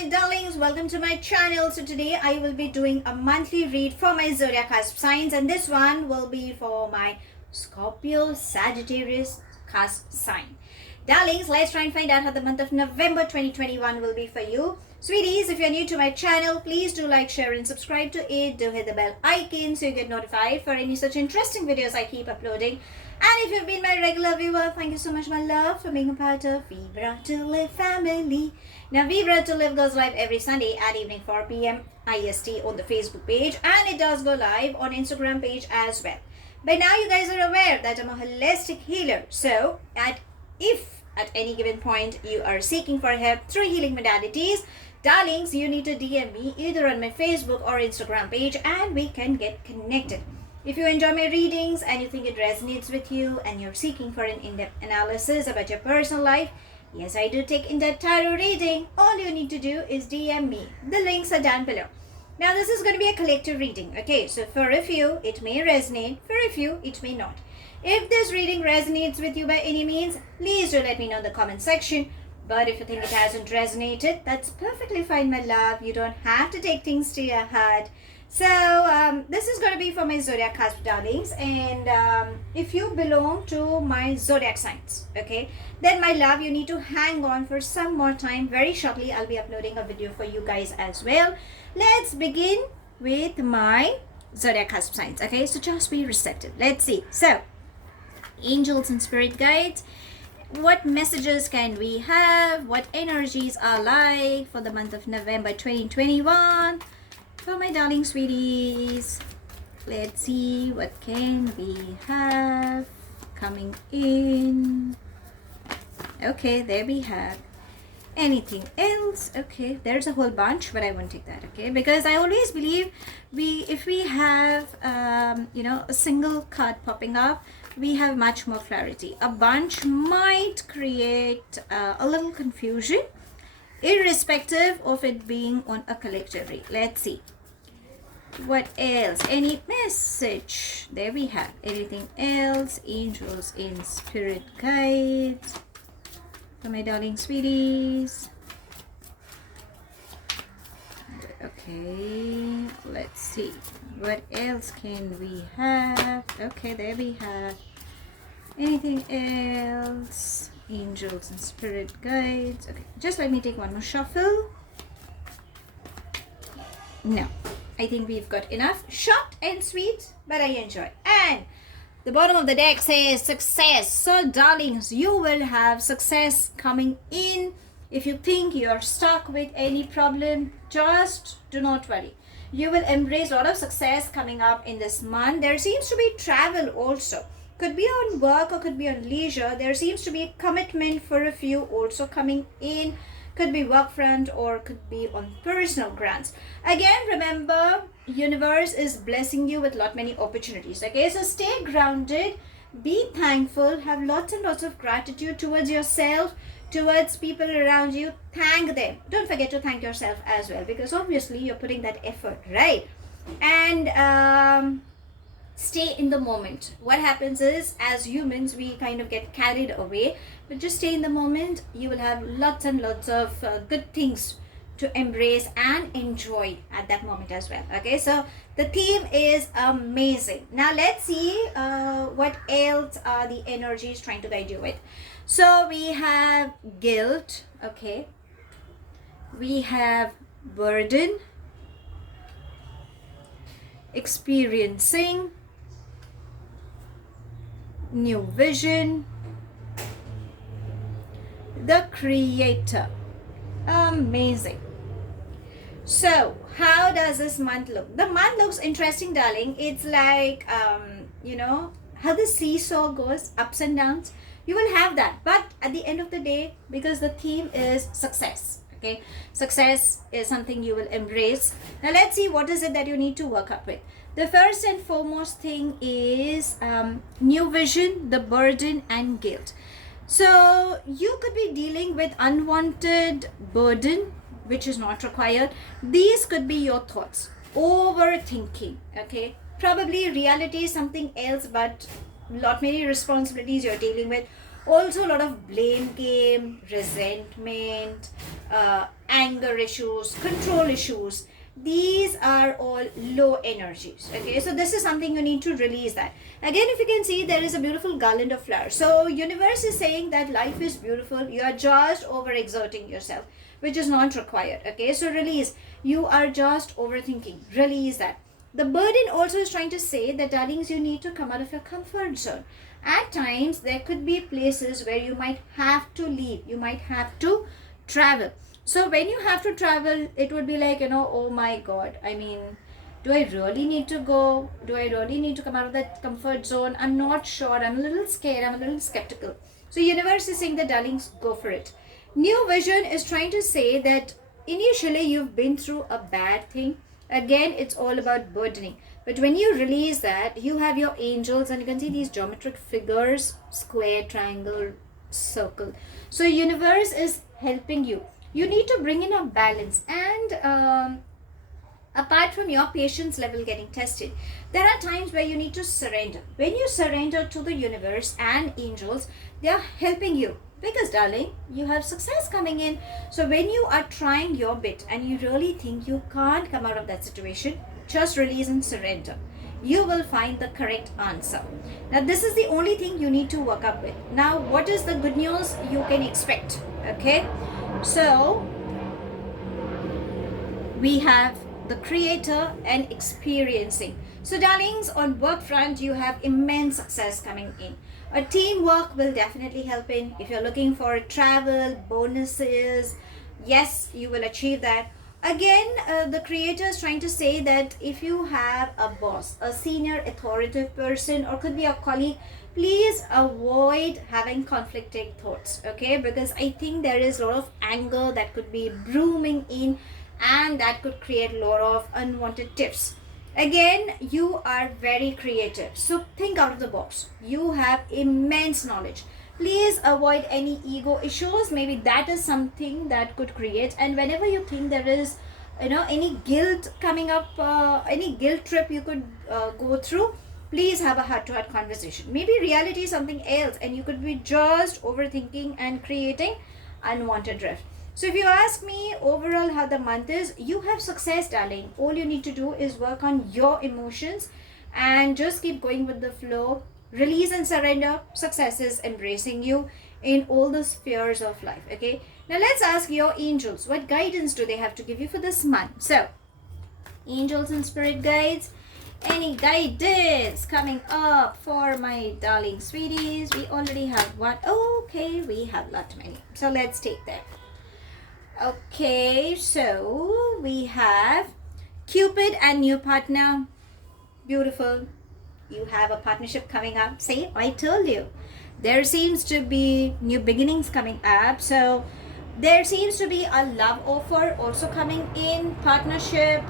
my darlings, welcome to my channel. So today I will be doing a monthly read for my zodiac cusp signs, and this one will be for my Scorpio Sagittarius cusp sign. Darlings, let's try and find out how the month of November 2021 will be for you. Sweeties, if you're new to my channel, please do like, share and subscribe to it. Do hit the bell icon so you get notified for any such interesting videos I keep uploading. And if you've been my regular viewer, thank you so much, my love, for being a part of Vibra to Live family. Now, Vibra to Live goes live every Sunday at evening 4 p.m. IST on the Facebook page, and it does go live on Instagram page as well. By now, you guys are aware that I'm a holistic healer. So, if at any given point you are seeking for help through healing modalities, darlings, you need to DM me either on my Facebook or Instagram page, and we can get connected. If you enjoy my readings and you think it resonates with you and you're seeking for an in-depth analysis about your personal life, yes, I do take in-depth tarot reading. All you need to do is DM me. The links are down below. Now, this is going to be a collective reading, okay? So, for a few, it may resonate. For a few, it may not. If this reading resonates with you by any means, please do let me know in the comment section. But if you think it hasn't resonated, that's perfectly fine, my love. You don't have to take things to your heart. So, this is going to be for my zodiac cusp, darlings. And if you belong to my zodiac signs, okay, then, my love, you need to hang on for some more time. Very shortly, I'll be uploading a video for you guys as well. Let's begin with my zodiac cusp signs, okay? So, just be receptive. Let's see. So, angels and spirit guides, what messages can we have? What energies are like for the month of November 2021? For my darling sweeties, let's see what can we have coming in. Okay, there we have. Anything else? Okay, there's a whole bunch, but I won't take that, okay? Because I always believe if we have a single card popping up, we have much more clarity. A bunch might create a little confusion, irrespective of it being on a collective read. Let's see. What else? Any message? There we have. Anything else? Angels in spirit guides for my darling sweeties. Okay, let's see. What else can we have? Okay, there we have. Anything else? Angels and spirit guides. Okay, just let me take one more shuffle. No, I think we've got enough. Short and sweet, but I enjoy. And the bottom of the deck says success. So, darlings, you will have success coming in. If you think you're stuck with any problem, just do not worry. You will embrace a lot of success coming up in this month. There seems to be travel also. Could be on work or could be on leisure. There seems to be a commitment for a few also coming in. Could be work front or could be on personal grants. Again, remember, universe is blessing you with many opportunities. Okay, so stay grounded, be thankful, have lots and lots of gratitude towards yourself, towards people around you. Thank them. Don't forget to thank yourself as well, because obviously you're putting that effort, right? And stay in the moment. What happens is, as humans, we kind of get carried away, but just stay in the moment. You will have lots and lots of good things to embrace and enjoy at that moment as well. Okay, so the theme is amazing. Now let's see what else are the energies trying to guide you with. So we have guilt, okay, we have burden, experiencing, new vision, the creator. Amazing. So, how does this month look? The month looks interesting, darling. It's like, how the seesaw goes, ups and downs. You will have that. But at the end of the day, because the theme is success, okay? Success is something you will embrace. Now, let's see what is it that you need to work up with. The first and foremost thing is new vision, the burden, and guilt. So, you could be dealing with unwanted burden, which is not required. These could be your thoughts, overthinking, okay? Probably reality is something else, but many responsibilities you're dealing with. Also, a lot of blame game, resentment, anger issues, control issues. These are all low energies. Okay, so this is something you need to release that. Again, if you can see, there is a beautiful garland of flowers. So universe is saying that life is beautiful. You are just overexerting yourself, which is not required. Okay, so release. You are just overthinking. Release that. The burden also is trying to say that, darlings, you need to come out of your comfort zone. At times, there could be places where you might have to leave. You might have to travel. So when you have to travel, it would be like, oh my God, I mean, do I really need to go? Do I really need to come out of that comfort zone? I'm not sure. I'm a little scared. I'm a little skeptical. So universe is saying that, darlings, go for it. New vision is trying to say that initially you've been through a bad thing. Again, it's all about burdening. But when you release that, you have your angels, and you can see these geometric figures, square, triangle, circle. So universe is helping you. You need to bring in a balance, and apart from your patience level getting tested, there are times where you need to surrender. When you surrender to the universe and angels, they are helping you, because, darling, you have success coming in. So when you are trying your bit and you really think you can't come out of that situation, just release and surrender. You will find the correct answer. Now, this is the only thing you need to work up with. Now, what is the good news you can expect? Okay, so we have the creator and experiencing. So, darlings, on work front, you have immense success coming in. A teamwork will definitely help in. If you're looking for travel, bonuses, yes, you will achieve that. Again, the creator is trying to say that if you have a boss, a senior authoritative person, or could be a colleague, please avoid having conflicting thoughts, okay? Because I think there is a lot of anger that could be brooming in, and that could create a lot of unwanted tips. Again, you are very creative, so think out of the box. You have immense knowledge. Please avoid any ego issues. Maybe that is something that could create. And whenever you think there is any guilt coming up, any guilt trip you could go through, please have a heart-to-heart conversation. Maybe reality is something else, and you could be just overthinking and creating unwanted drift. So if you ask me overall how the month is, you have success, darling. All you need to do is work on your emotions and just keep going with the flow. Release and surrender. Success is embracing you in all the spheres of life. Okay, now let's ask your angels, what guidance do they have to give you for this month? So, angels and spirit guides, any guidance coming up for my darling sweeties? We already have one. Okay, we have lot many, so let's take that. Okay, so we have Cupid and new partner. Beautiful. You have a partnership coming up. See, I told you. There seems to be new beginnings coming up. So there seems to be a love offer also coming in. Partnership.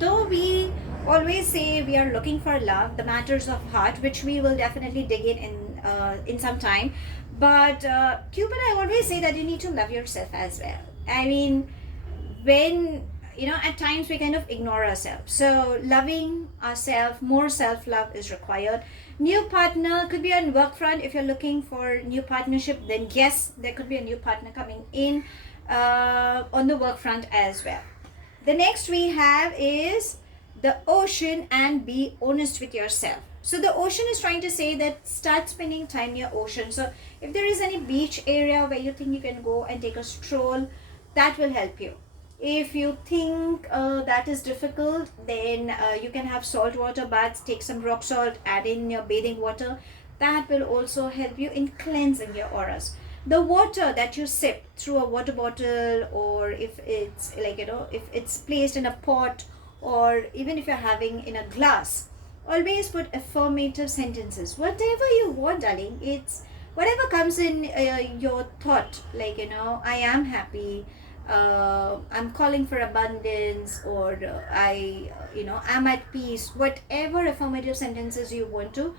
Though we always say we are looking for love, the matters of heart, which we will definitely dig in some time. But Cupid, I always say that you need to love yourself as well. I mean, when at times we kind of ignore ourselves. So loving ourselves, more self-love is required. New partner could be on work front. If you're looking for new partnership, then yes, there could be a new partner coming in on the work front as well. The next we have is the ocean and be honest with yourself. So the ocean is trying to say that start spending time near ocean. So if there is any beach area where you think you can go and take a stroll, that will help you. If you think that is difficult, then you can have saltwater baths, take some rock salt, add in your bathing water. That will also help you in cleansing your auras. The water that you sip through a water bottle, or if it's if it's placed in a pot, or even if you're having in a glass, always put affirmative sentences. Whatever you want, darling, it's whatever comes in your thought, I am happy, I'm calling for abundance, or I'm at peace. Whatever affirmative sentences you want to,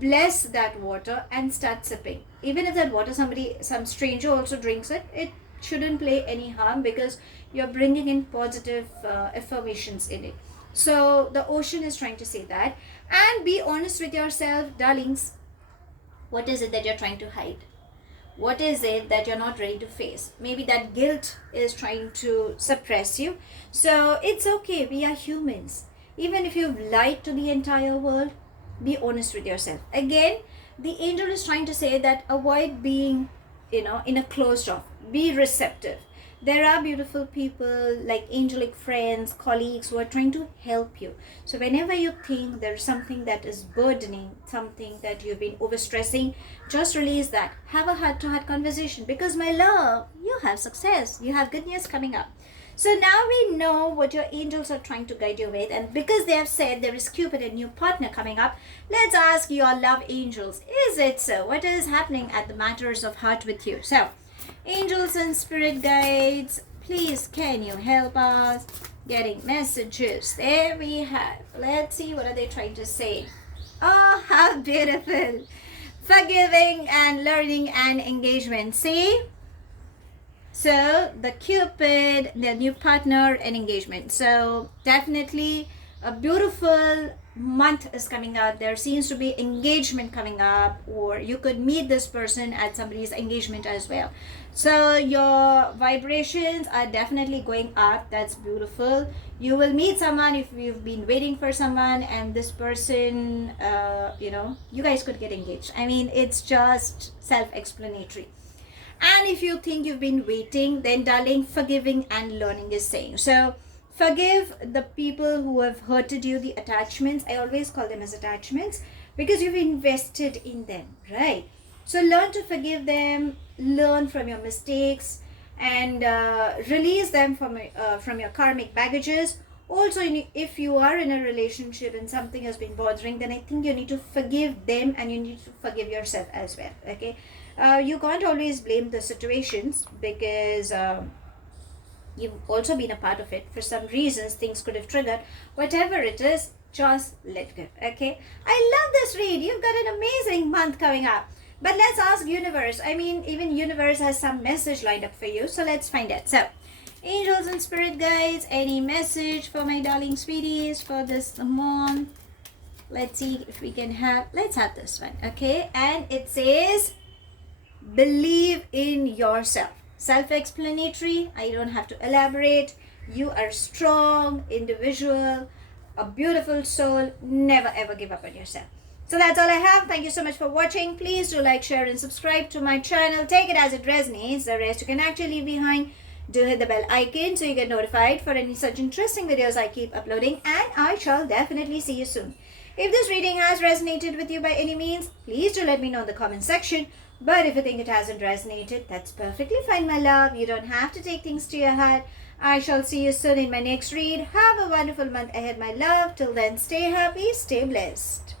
bless that water and start sipping. Even if that water some stranger also drinks it, it shouldn't play any harm, because you're bringing in positive affirmations in it. So the ocean is trying to say that. And be honest with yourself, darlings. What is it that you're trying to hide? What is it that you're not ready to face? Maybe that guilt is trying to suppress you. So it's okay, we are humans. Even if you've lied to the entire world, be honest with yourself. Again, the angel is trying to say that avoid being, in a closed off. Be receptive. There are beautiful people like angelic friends, colleagues who are trying to help you. So whenever you think there's something that is burdening, something that you've been overstressing, just release that. Have a heart-to-heart conversation, because my love, you have success. You have good news coming up. So now we know what your angels are trying to guide you with, and because they have said there is Cupid, a new partner coming up, let's ask your love angels, is it so? What is happening at the matters of heart with you? So, angels and spirit guides, please can you help us getting messages? There we have. Let's see, what are they trying to say? Oh, how beautiful. Forgiving and learning and engagement. See? So the Cupid, the new partner and engagement. So definitely a beautiful month is coming up. There seems to be engagement coming up, or you could meet this person at somebody's engagement as well. So your vibrations are definitely going up. That's beautiful. You will meet someone if you've been waiting for someone, and this person, you guys could get engaged. I mean, it's just self-explanatory. And if you think you've been waiting, then darling, forgiving and learning is saying. So forgive the people who have hurted you, the attachments. I always call them as attachments because you've invested in them, right? So learn to forgive them, learn from your mistakes, and release them from your karmic baggages. Also, if you are in a relationship and something has been bothering, then I think you need to forgive them and you need to forgive yourself as well, okay? You can't always blame the situations, because you've also been a part of it. For some reasons, things could have triggered. Whatever it is, just let go, okay? I love this read. You've got an amazing month coming up. But let's ask universe. I mean, even universe has some message lined up for you. So let's find it. So, angels and spirit guides, any message for my darling sweeties for this month? Let's see if we can have, let's have this one, okay? And it says, believe in yourself. Self-explanatory. I don't have to elaborate. You are strong individual, a beautiful soul. Never ever give up on yourself. So that's all I have. Thank you so much for watching. Please do like, share and subscribe to my channel. Take it as it resonates. The rest you can actually leave behind. Do hit the bell icon so you get notified for any such interesting videos I keep uploading, and I shall definitely see you soon. If this reading has resonated with you by any means, please do let me know in the comment section. But if you think it hasn't resonated, that's perfectly fine, my love. You don't have to take things to your heart. I shall see you soon in my next read. Have a wonderful month ahead, my love. Till then, stay happy, stay blessed.